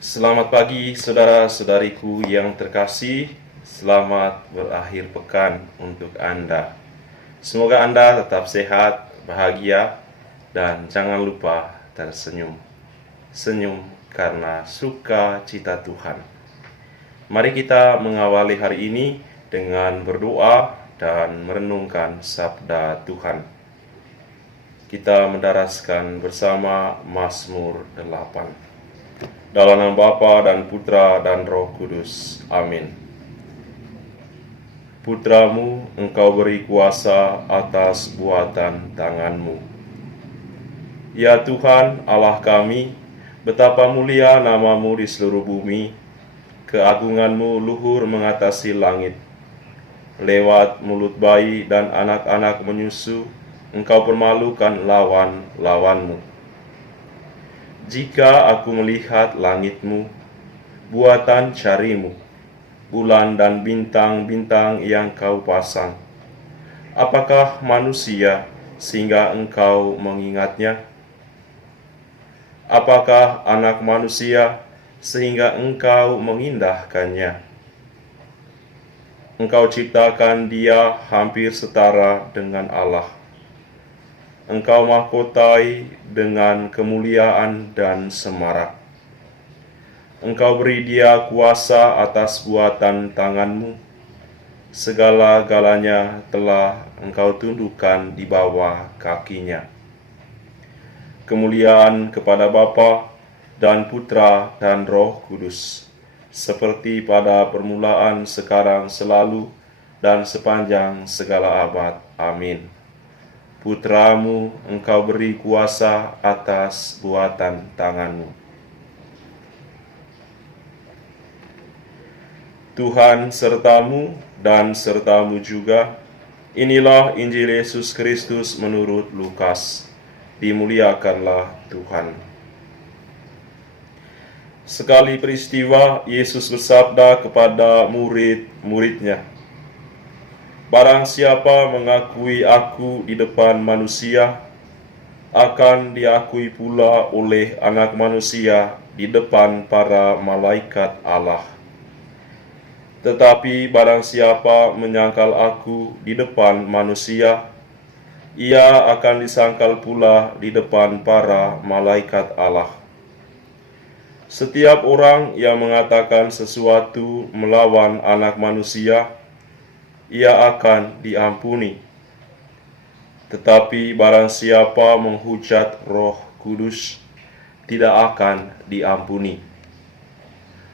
Selamat pagi saudara-saudariku yang terkasih. Selamat berakhir pekan untuk Anda. Semoga Anda tetap sehat, bahagia, dan jangan lupa tersenyum. Senyum karena sukacita Tuhan. Mari kita mengawali hari ini dengan berdoa dan merenungkan sabda Tuhan. Kita mendaraskan bersama Mazmur 8. Dalam nama Bapa dan Putra dan Roh Kudus. Amin. Putramu Engkau beri kuasa atas buatan tanganmu. Ya Tuhan Allah kami, betapa mulia namamu di seluruh bumi, keagunganmu luhur mengatasi langit. Lewat mulut bayi dan anak-anak menyusu, Engkau permalukan lawan-lawanmu. Jika aku melihat langitmu, buatan jarimu, bulan dan bintang-bintang yang kau pasang, apakah manusia sehingga engkau mengingatnya? Apakah anak manusia sehingga engkau mengindahkannya? Engkau ciptakan dia hampir setara dengan Allah. Engkau mahkotai dengan kemuliaan dan semarak. Engkau beri dia kuasa atas buatan tanganmu. Segala-galanya telah engkau tundukkan di bawah kakinya. Kemuliaan kepada Bapa dan Putra dan Roh Kudus, seperti pada permulaan, sekarang, selalu, dan sepanjang segala abad. Amin. Putramu Engkau beri kuasa atas buatan tanganmu. Tuhan sertamu dan sertamu juga. Inilah Injil Yesus Kristus menurut Lukas. Dimuliakanlah Tuhan. Sekali peristiwa, Yesus bersabda kepada murid-muridnya, "Barang siapa mengakui aku di depan manusia, akan diakui pula oleh Anak Manusia di depan para malaikat Allah. Tetapi barang siapa menyangkal aku di depan manusia, ia akan disangkal pula di depan para malaikat Allah. Setiap orang yang mengatakan sesuatu melawan Anak Manusia, ia akan diampuni. Tetapi barang siapa menghujat Roh Kudus, tidak akan diampuni.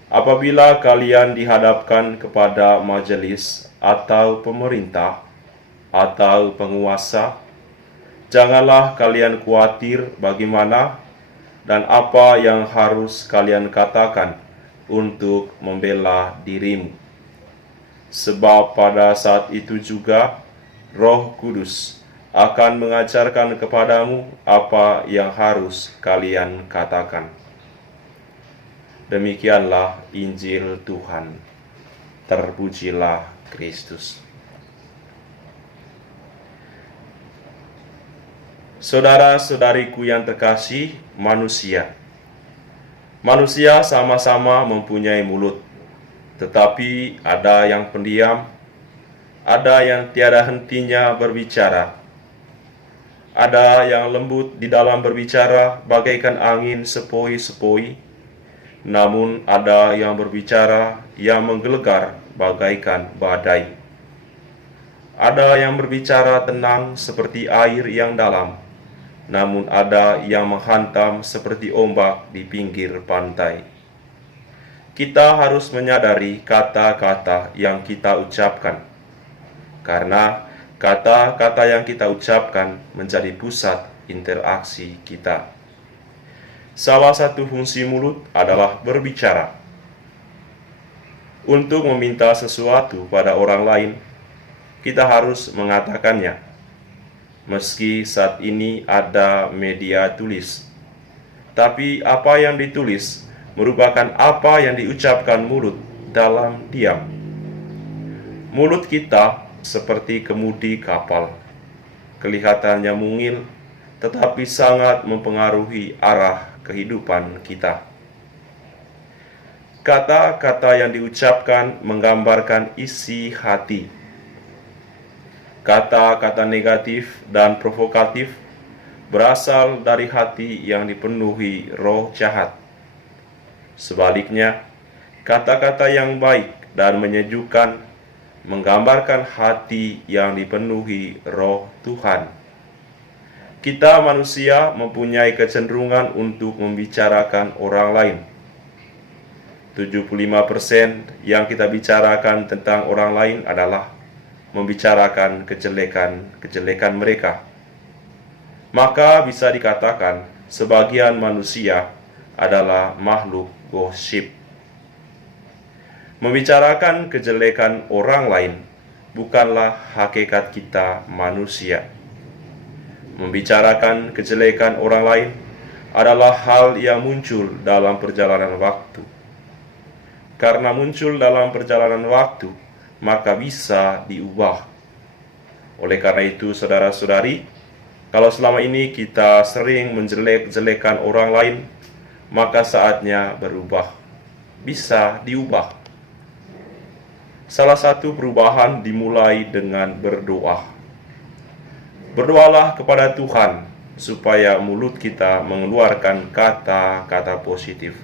Apabila kalian dihadapkan kepada majelis atau pemerintah atau penguasa, janganlah kalian khawatir bagaimana dan apa yang harus kalian katakan untuk membela dirimu. Sebab pada saat itu juga Roh Kudus akan mengajarkan kepadamu apa yang harus kalian katakan." Demikianlah Injil Tuhan. Terpujilah Kristus. Saudara-saudariku yang terkasih, manusia sama-sama mempunyai mulut. Tetapi ada yang pendiam, ada yang tiada hentinya berbicara, ada yang lembut di dalam berbicara bagaikan angin sepoi-sepoi, namun ada yang berbicara yang menggelegar bagaikan badai. Ada yang berbicara tenang seperti air yang dalam, namun ada yang menghantam seperti ombak di pinggir pantai. Kita harus menyadari kata-kata yang kita ucapkan, karena kata-kata yang kita ucapkan menjadi pusat interaksi kita. Salah satu fungsi mulut adalah berbicara. Untuk meminta sesuatu pada orang lain, kita harus mengatakannya. Meski saat ini ada media tulis, tapi apa yang ditulis merupakan apa yang diucapkan mulut dalam diam. Mulut kita seperti kemudi kapal. Kelihatannya mungil, tetapi sangat mempengaruhi arah kehidupan kita. Kata-kata yang diucapkan menggambarkan isi hati. Kata-kata negatif dan provokatif berasal dari hati yang dipenuhi roh jahat. Sebaliknya, kata-kata yang baik dan menyejukkan menggambarkan hati yang dipenuhi roh Tuhan. Kita manusia mempunyai kecenderungan untuk membicarakan orang lain. 75% yang kita bicarakan tentang orang lain adalah membicarakan kejelekan mereka. Maka bisa dikatakan sebagian manusia adalah makhluk gosip. Membicarakan kejelekan orang lain bukanlah hakikat kita manusia. Membicarakan kejelekan orang lain adalah hal yang muncul dalam perjalanan waktu. Karena muncul dalam perjalanan waktu, maka bisa diubah. Oleh karena itu, saudara-saudari, kalau selama ini kita sering menjelek-jelekan orang lain, maka saatnya berubah. Bisa diubah. Salah satu perubahan dimulai dengan berdoa. Berdoalah kepada Tuhan supaya mulut kita mengeluarkan kata-kata positif.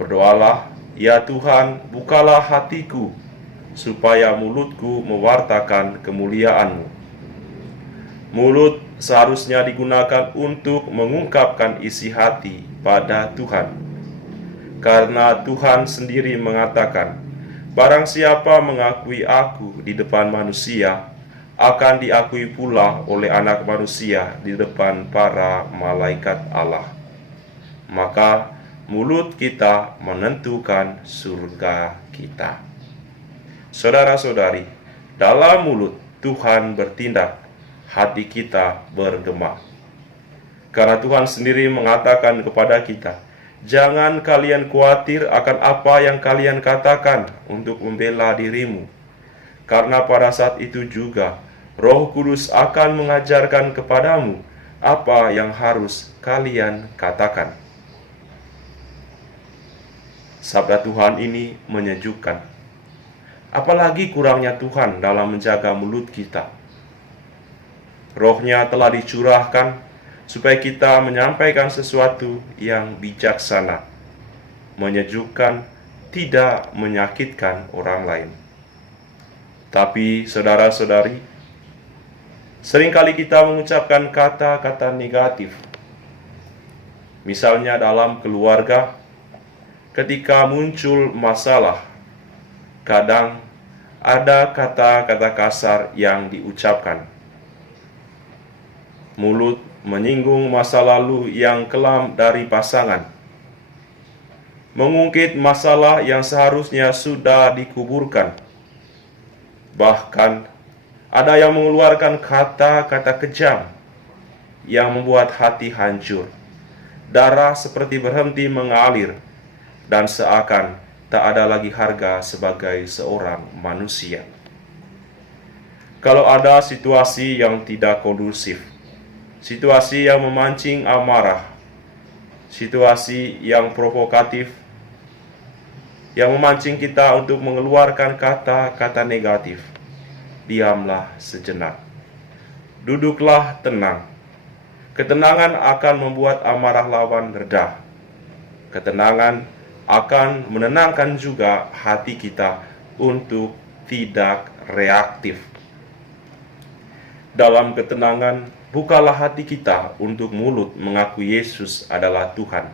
Berdoalah, ya Tuhan, bukalah hatiku supaya mulutku mewartakan kemuliaan-Mu. Mulut seharusnya digunakan untuk mengungkapkan isi hati pada Tuhan. Karena Tuhan sendiri mengatakan, barang siapa mengakui aku di depan manusia, akan diakui pula oleh anak manusia di depan para malaikat Allah. Maka mulut kita menentukan surga kita. Saudara-saudari, dalam mulut Tuhan bertindak, hati kita bergema. Karena Tuhan sendiri mengatakan kepada kita, jangan kalian khawatir akan apa yang kalian katakan untuk membela dirimu. Karena pada saat itu juga Roh Kudus akan mengajarkan kepadamu apa yang harus kalian katakan. Sabda Tuhan ini menyejukkan. Apalagi kurangnya Tuhan dalam menjaga mulut kita. Roh-Nya telah dicurahkan supaya kita menyampaikan sesuatu yang bijaksana, menyejukkan, tidak menyakitkan orang lain. Tapi saudara-saudari, seringkali kita mengucapkan kata-kata negatif. Misalnya dalam keluarga, ketika muncul masalah, kadang ada kata-kata kasar yang diucapkan. Mulut menyinggung masa lalu yang kelam dari pasangan. Mengungkit masalah yang seharusnya sudah dikuburkan. Bahkan ada yang mengeluarkan kata-kata kejam yang membuat hati hancur. Darah seperti berhenti mengalir dan seakan tak ada lagi harga sebagai seorang manusia. Kalau ada situasi yang tidak kondusif, situasi yang memancing amarah, situasi yang provokatif, yang memancing kita untuk mengeluarkan kata-kata negatif, diamlah sejenak. Duduklah tenang. Ketenangan akan membuat amarah lawan reda. Ketenangan akan menenangkan juga hati kita untuk tidak reaktif. Dalam ketenangan, bukalah hati kita untuk mulut mengakui Yesus adalah Tuhan.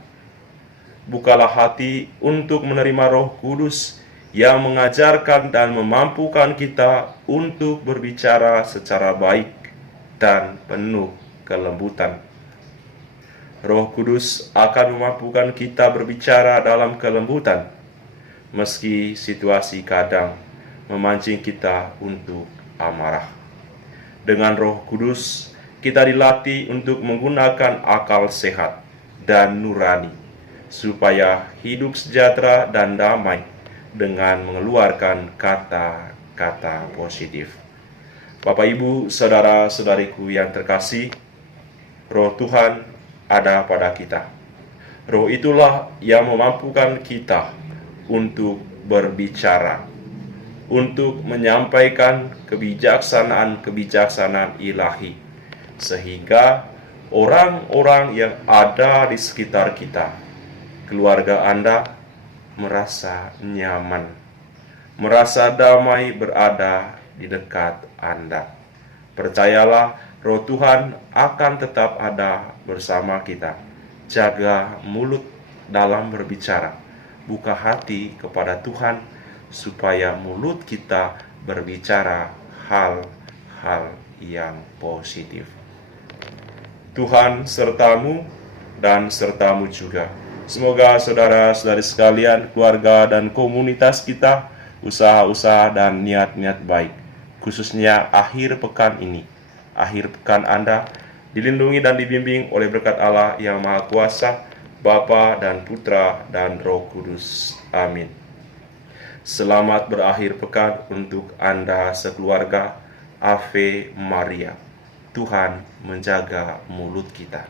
Bukalah hati untuk menerima Roh Kudus yang mengajarkan dan memampukan kita untuk berbicara secara baik dan penuh kelembutan. Roh Kudus akan memampukan kita berbicara dalam kelembutan, meski situasi kadang memancing kita untuk amarah. Dengan Roh Kudus, kita dilatih untuk menggunakan akal sehat dan nurani, supaya hidup sejahtera dan damai dengan mengeluarkan kata-kata positif. Bapak, Ibu, saudara-saudariku yang terkasih, Roh Tuhan ada pada kita. Roh itulah yang memampukan kita untuk berbicara, untuk menyampaikan kebijaksanaan-kebijaksanaan ilahi, sehingga orang-orang yang ada di sekitar kita, keluarga Anda, merasa nyaman, merasa damai berada di dekat Anda. Percayalah, Roh Tuhan akan tetap ada bersama kita. Jaga mulut dalam berbicara, buka hati kepada Tuhan, supaya mulut kita berbicara hal-hal yang positif. Tuhan sertamu dan sertamu juga. Semoga saudara-saudari sekalian, keluarga dan komunitas kita, usaha-usaha dan niat-niat baik, khususnya akhir pekan ini, akhir pekan Anda, dilindungi dan dibimbing oleh berkat Allah yang Maha Kuasa, Bapa dan Putra dan Roh Kudus. Amin. Selamat berakhir pekan untuk Anda sekeluarga. Ave Maria. Tuhan menjaga mulut kita.